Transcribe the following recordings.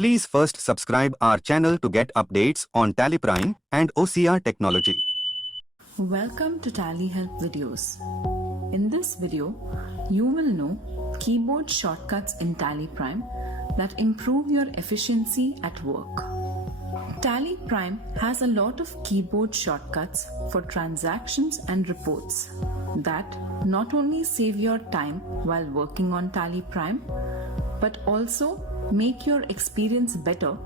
Please first subscribe our channel to get updates on TallyPrime and OCR technology. Welcome to Tally Help videos. In this video, you will know keyboard shortcuts in TallyPrime that improve your efficiency at work. TallyPrime has a lot of keyboard shortcuts for transactions and reports that not only save your time while working on TallyPrime, but also make your experience better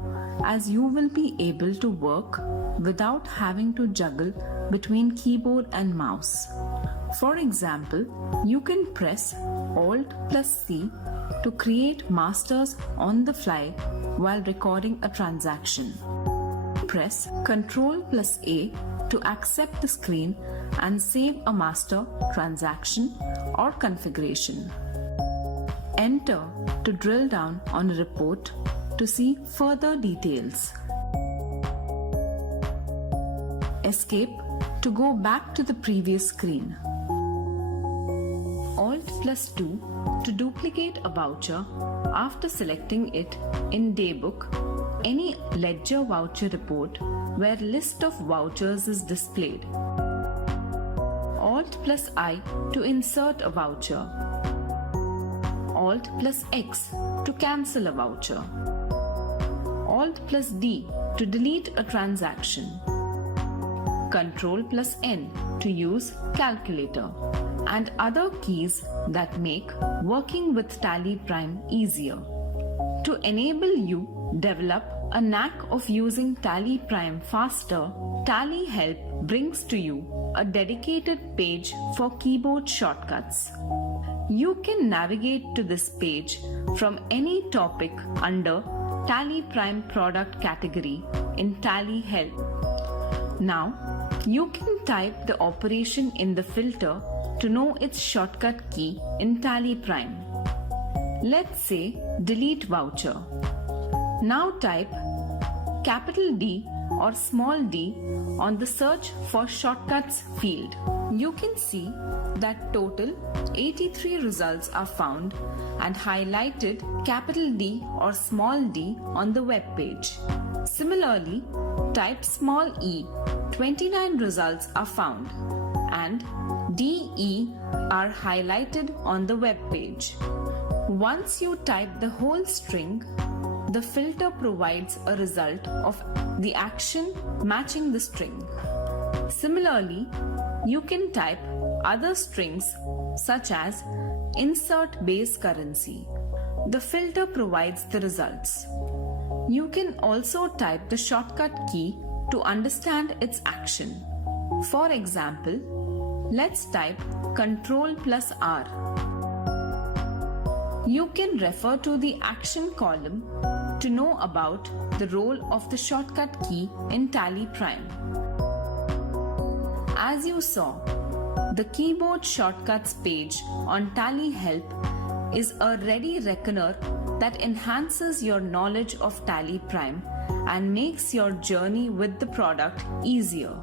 as you will be able to work without having to juggle between keyboard and mouse. For example, you can press Alt+C to create masters on the fly while recording a transaction. Press Ctrl+A to accept the screen and save a master, transaction, or configuration. Enter to drill down on a report to see further details. Escape to go back to the previous screen. Alt+2 to duplicate a voucher after selecting it in Daybook, any ledger voucher report where list of vouchers is displayed. Alt+I to insert a voucher. Alt+X to cancel a voucher. Alt+D to delete a transaction. Ctrl+N to use calculator, and other keys that make working with TallyPrime easier. To enable you develop a knack of using TallyPrime faster, Tally Help brings to you a dedicated page for keyboard shortcuts. You can navigate to this page from any topic under TallyPrime product category in Tally Help. Now, you can type the operation in the filter to know its shortcut key in TallyPrime. Let's say delete voucher. Now type capital D or small d on the search for shortcuts field. You can see that total 83 results are found and highlighted capital D or small d on the web page. Similarly, type small e, 29 results are found and DE are highlighted on the web page. Once you type the whole string, the filter provides a result of the action matching the string. Similarly, you can type other strings such as insert base currency. The filter provides the results. You can also type the shortcut key to understand its action. For example, let's type Ctrl+R. You can refer to the action column to know about the role of the shortcut key in TallyPrime. As you saw, the keyboard shortcuts page on Tally Help is a ready reckoner that enhances your knowledge of TallyPrime and makes your journey with the product easier.